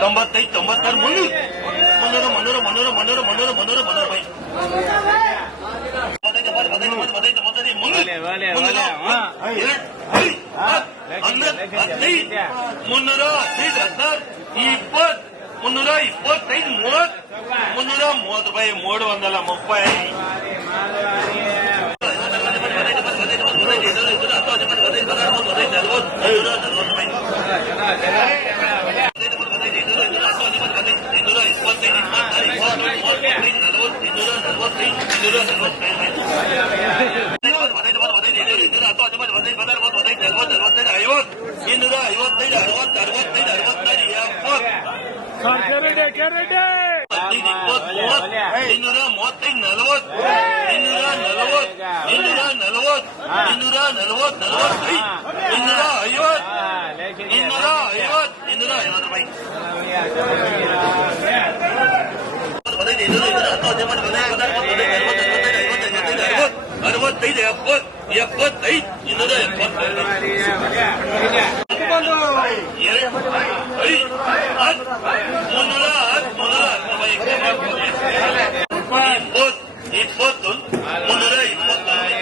ತೊಂಬತ್ತೈದು ತೊಂಬತ್ತಾರು ಮುನ್ನೂರು ಮುನ್ನೂರು ಮುನ್ನೂರು ಮುನ್ನೂರು ಮುನ್ನೂರು ಮುನ್ನೂರು ಮುನ್ನೂರು ಮುನ್ನೂರು ಬೈ ಮುನ್ನೂರ ಹದಿನೈದು ಹದಿನಾರು ಇಪ್ಪತ್ತು ಮುನ್ನೂರ ಇಪ್ಪತ್ತೈದು ಮೂವತ್ತು ಮುನ್ನೂರ ಮೂವತ್ತು ರೂಪಾಯಿ ಮೂಡು ಒಂದಲ್ಲ ಮುಪ್ಪೈ ಐವತ್ತೈದು ಅರವತ್ತು ಅರವತ್ತೈದು ಅರವತ್ತೈದು ಎಪ್ಪತ್ತು ಇನ್ನೂರ ಮೂವತ್ತೈದು ನಲವತ್ತು ಇನ್ನೂರ ನಲವತ್ತು ಇನ್ನೂರ ನಲವತ್ತು ಇನ್ನೂರ ನಲವತ್ತು ನಲವತ್ತೈದು ಇನ್ನೂರ ಐವತ್ತು ಇನ್ನೂರ ಐವತ್ತು ಇನ್ನೂರ ಐವತ್ತು ರೂಪಾಯಿ ಅರವತ್ತೈದು ಎಪ್ಪತ್ತು ಎಪ್ಪತ್ತೈದು ಇನ್ನೂರ ಎಪ್ಪತ್ತೈದು Bolton. Monterrey, Monterrey,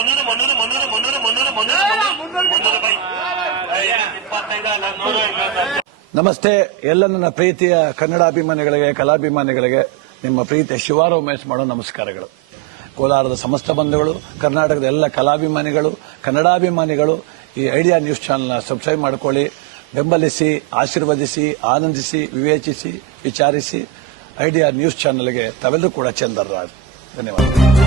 ಮುನ್ನೂರು ಮುನ್ನೂರು ಮುನ್ನೂರು ಮುನ್ನೂರು ಮುನ್ನೂರು ಮುನ್ನೂರು ಮುನ್ನೂರು. ನಮಸ್ತೆ ಎಲ್ಲ ನನ್ನ ಪ್ರೀತಿಯ ಕನ್ನಡಾಭಿಮಾನಿಗಳಿಗೆ ಕಲಾಭಿಮಾನಿಗಳಿಗೆ ನಿಮ್ಮ ಪ್ರೀತಿಯ ಶಿವಾರ ಉಮೇಶ್ ಮಾಡೋ ನಮಸ್ಕಾರಗಳು. ಕೋಲಾರದ ಸಮಸ್ತ ಬಂಧುಗಳು ಕರ್ನಾಟಕದ ಎಲ್ಲ ಕಲಾಭಿಮಾನಿಗಳು ಕನ್ನಡಾಭಿಮಾನಿಗಳು ಈ ಐಡಿಯಾ ನ್ಯೂಸ್ ಚಾನಲ್ನ ಸಬ್ಸ್ಕ್ರೈಬ್ ಮಾಡಿಕೊಳ್ಳಿ. ಬೆಂಬಲಿಸಿ ಆಶೀರ್ವದಿಸಿ ಆನಂದಿಸಿ ವಿವೇಚಿಸಿ ವಿಚಾರಿಸಿ ಐಡಿಯಾ ನ್ಯೂಸ್ ಚಾನಲ್ಗೆ ತವೆಲ್ಲೂ ಕೂಡ ಚಂದರ್ರಾಜ್ ಧನ್ಯವಾದ